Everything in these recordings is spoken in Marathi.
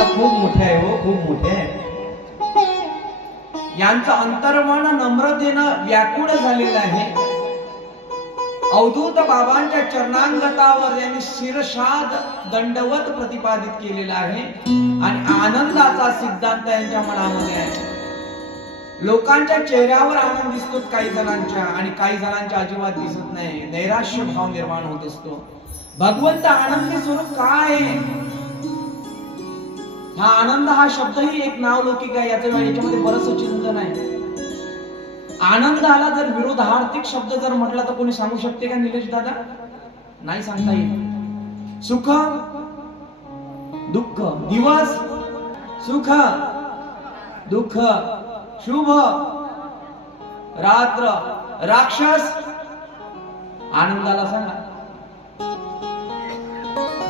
आपल्याला खूप मोठे आहे हो, खूप मोठे आहे. यांचं अंतर्मन नम्रतेनं व्याकुळ झालेलं आहे. अवधूत बाबांच्या चरणांगतावर यांनी शिरसाद दंडवत प्रतिपादित केलेला आहे आणि आनंदाचा सिद्धांत यांच्या मनामध्ये आहे. लोकांच्या चेहऱ्यावर आनंद दिसतो काही जणांच्या, आणि काही जणांच्या अजिबात दिसत नाही. नैराश्य भाव निर्माण होत असतो. भगवंत आनंदी स्वरूप काय आहे? हा आनंद हा शब्दही एक नावलौकिक आहे. याच्यामध्ये बरंच चिंतन आहे. आनंदाला जर विरोधार्थक शब्द जर म्हटला तर कोणी सांगू शकते का निलेश दादा? नाही सांगता येईल. सुख दुःख, दिवस सुख दुःख, शुभ रात्र, राक्षस. आनंदाला सांगा.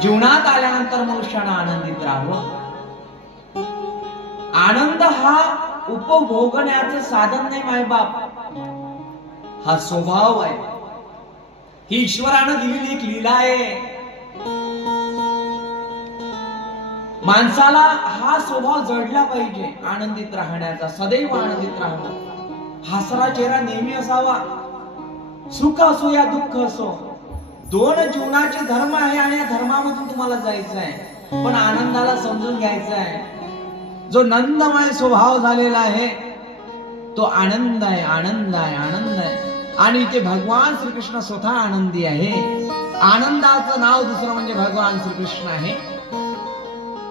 जीवनात आल्यानंतर मनुष्यानं आनंदित राहावं. आनंद हा उपभोगण्याचं साधन नाही मायबाप, हा स्वभाव आहे. ही ईश्वरानं दिलेली एक लीला आहे. माणसाला हा स्वभाव जडला पाहिजे आनंदित राहण्याचा, सदैव आनंदित राहावं. हसरा चेहरा नेहमी असावा. सुख असो या दुःख असो, दोन जीवनाचे धर्म आहे आणि या धर्मामधून तुम्हाला जायचं आहे. पण आनंदाला समजून घ्यायचं आहे. जो नंदमय स्वभाव झालेला आहे तो आनंद आहे, आनंद आहे, आनंद आहे. आणि इथे भगवान श्रीकृष्ण स्वतः आनंदी आहे. आनंदाचं नाव दुसरं म्हणजे भगवान श्रीकृष्ण आहे.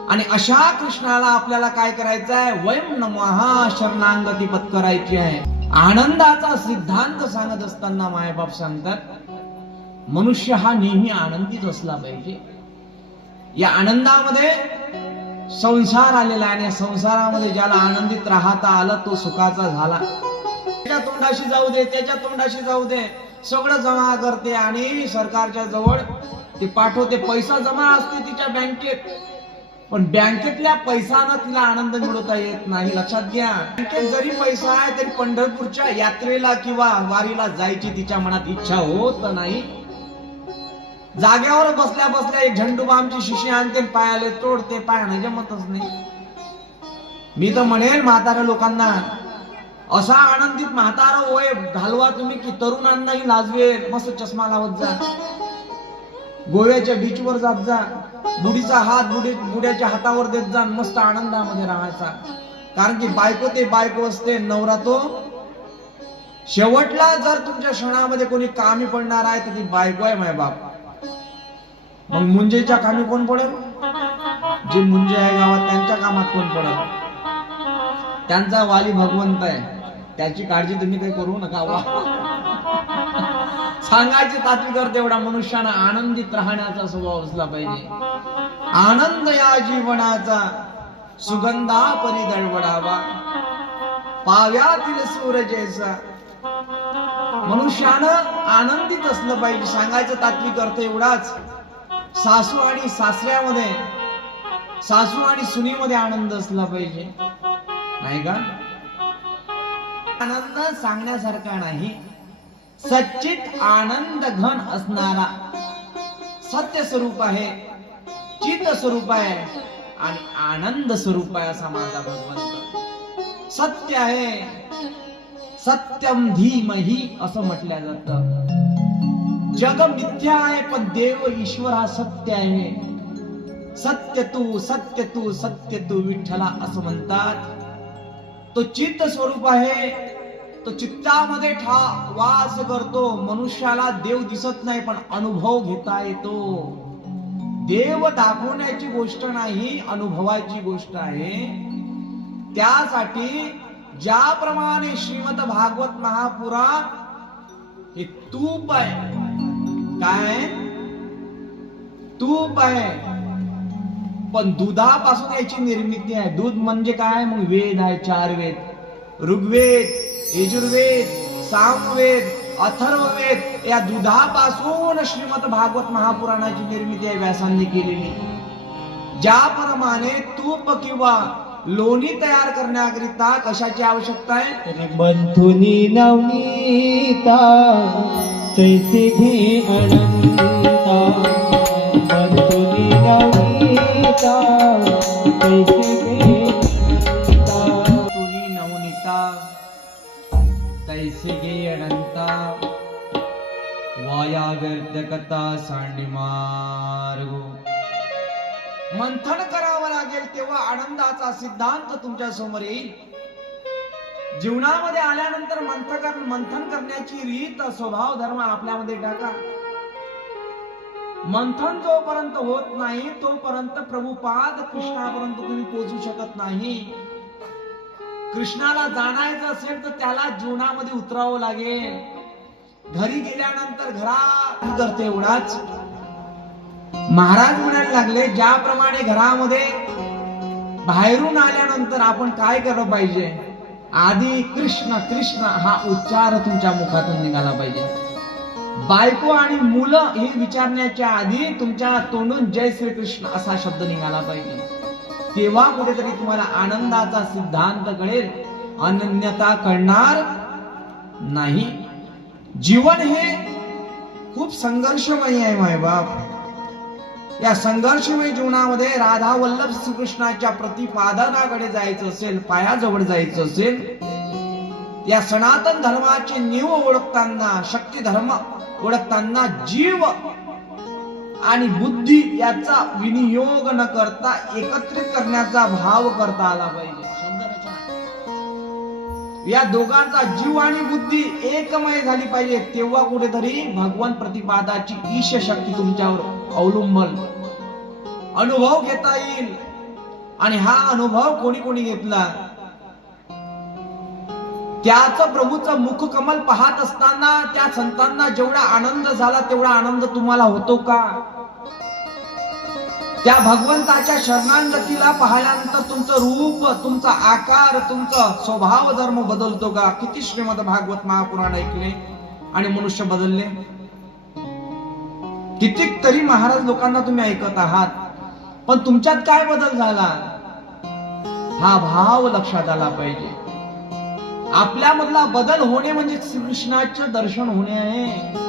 आणि अशा कृष्णाला आपल्याला काय करायचं आहे? वयम नमः शरणांगती पत्करायची आहे. आनंदाचा सिद्धांत सांगत असताना मायबाप सांगतात मनुष्य हा नेहमी आनंदीच असला पाहिजे. या आनंदामध्ये संसार आलेला आहे आणि संसारामध्ये ज्याला आनंदित राहता आलं तो सुखाचा झाला. त्याच्या तोंडाशी जाऊ दे, त्याच्या तोंडाशी जाऊ दे, सगळं जमा करते आणि सरकारच्या जवळ ते पाठवते. पैसा जमा असते तिच्या बँकेत, पण बँकेतल्या पैशानं तिला आनंद मिळवता येत नाही. लक्षात घ्या. बँकेत जरी पैसा आहे तरी पंढरपूरच्या यात्रेला किंवा वारीला जायची तिच्या मनात इच्छा होत नाही. जाग्यावर बसल्या बसल्या एक झंडूबामची शिशी आणते, पायाले तोडते, पायाने जमतच नाही. मी तर म्हणेन म्हाताऱ्या लोकांना असा आनंदित म्हातारा वय घालवा तुम्ही की तरुणांनाही लाजवेल. मस्त चष्मा लावत जा, गोव्याच्या बीचवर जात जा, बुडीचा हात बुड्याच्या हातावर देत जा, मस्त आनंदामध्ये राहायचा. कारण की बायको ते बायको असते, नवरा तो शेवटला जर तुमच्या क्षणामध्ये कोणी कामी पडणार आहे तर ती बायको आहे मायबाप. मग मुंजेच्या कामी कोण पडेल? जे मुंजे आहे गावात त्यांच्या कामात कोण पडेल? त्यांचा वाली भगवंत आहे. त्याची काळजी तुम्ही काही करू नका. सांगायची तात्विक अर्थ एवढा, मनुष्यानं आनंदित राहण्याचा स्वभाव असला पाहिजे. आनंद या जीवनाचा सुगंधा परी दळवडावा, पाव्यातील सूरजेचा. मनुष्यानं आनंदित असलं पाहिजे. सांगायचं तात्विक अर्थ एवढाच. सासू आणि सासऱ्यामध्ये, सासू आणि सुनीमध्ये आनंद असला पाहिजे, नाही का? आनंद सांगण्यासारखा नाही. सच्चित आनंद घन असणारा सत्य स्वरूप आहे, चित स्वरूप आहे आणि आनंद स्वरूप आहे असा माझा भगवंत. सत्य आहे, सत्यम धीमहि असं म्हटलं जातं. जग मिथ्या आहे पण देव ईश्वर हा सत्य आहे. सत्य तू सत्य तू सत्य तू विठ्ठला असं म्हणतात. तो चित्त स्वरूप आहे. तो चित्तामध्ये वास करतो. मनुष्याला देव दिसत नाही पण अनुभव घेता येतो. देव दाखवण्याची गोष्ट नाही, अनुभवाची गोष्ट आहे. त्यासाठी ज्याप्रमाणे श्रीमद भागवत महापुराण हे तूप आहे. काय? तूप आहे, पण दुधापासून याची निर्मिती आहे. दूध म्हणजे काय? मग वेद आहे, 4 वेद, ऋग्वेद, यजुर्वेद, सामवेद, अथर्ववेद. या दुधापासून श्रीमद भागवत महापुराणाची निर्मिती आहे व्यासांनी केलेली. ज्याप्रमाणे तूप किंवा लोणी तयार करण्याकरिता कशाची आवश्यकता आहे? बंधुनी नवनीता तैसे भी अनंता, बंधुनी नवनीता तैसे भेटता तुनी नवनीता तैसे गे अनंता वाया व्यर्थ कथा सांडी मार्ग. मंथन करावं लागेल तेव्हा आनंदाचा सिद्धांत तुमच्या समोर येईल. जीवनामध्ये आल्यानंतर मंथन करण्याची रीत स्वभाव धर्म आपल्यामध्ये टाका. मंथन जोपर्यंत होत नाही तोपर्यंत प्रभुपाद कृष्णापर्यंत तुम्ही पोहोचू शकत नाही. कृष्णाला जाणायचं असेल तर त्याला जीवनामध्ये उतरावं लागेल. घरी गेल्यानंतर घरात करते एवढाच. महाराज म्हणायला लागले ज्याप्रमाणे घरामध्ये बाहेरून आल्यानंतर आपण काय केलं पाहिजे, आधी कृष्ण कृष्ण हा उच्चार तुमच्या मुखातून निघाला पाहिजे. बायको आणि मुलं हे विचारण्याच्या आधी तुमच्या तोंडून जय श्री कृष्ण असा शब्द निघाला पाहिजे. तेव्हा कुठेतरी तुम्हाला आनंदाचा सिद्धांत कळेल, अनन्यता कळणार नाही. जीवन हे खूप संघर्षमय आहे मायबाप. या संघर्षमय जीवनामध्ये राधा वल्लभ श्रीकृष्णाच्या प्रतिपादनाकडे जायचं असेल, पायाजवळ जायचं असेल, या सनातन धर्माची नीव ओळखताना, शक्ती धर्म ओळखताना जीव आणि बुद्धी याचा विनियोग न करता एकत्रित करण्याचा भाव करता आला पाहिजे. या दोघांचा जीव आणि बुद्धी एकमय झाली पाहिजे. तेव्हा कुठेतरी भगवान प्रतिपादाची ईश शक्ती तुमच्यावर अवलंबल अनुभव घेता येईल. आणि हा अनुभव कोणी कोणी घेतला, त्याच प्रभूचं मुख कमल पाहत असताना त्या संतांना जेवढा आनंद झाला तेवढा आनंद तुम्हाला होतो का? त्या भगवंताच्या शरणागतीला पाहिल्यानंतर तुमचं रूप, तुमचा आकार, तुमचा स्वभाव धर्म बदलतो का? किती श्रीमद भागवत महापुराण ऐकले आणि मनुष्य बदलले. कितीक तरी महाराज लोकांना तुम्ही ऐकत आहात, पण तुमच्यात काय बदल झाला हा भाव लक्षात आला पाहिजे. आपल्यामधला बदल होणे म्हणजे श्रीकृष्णाचे दर्शन होणे आहे.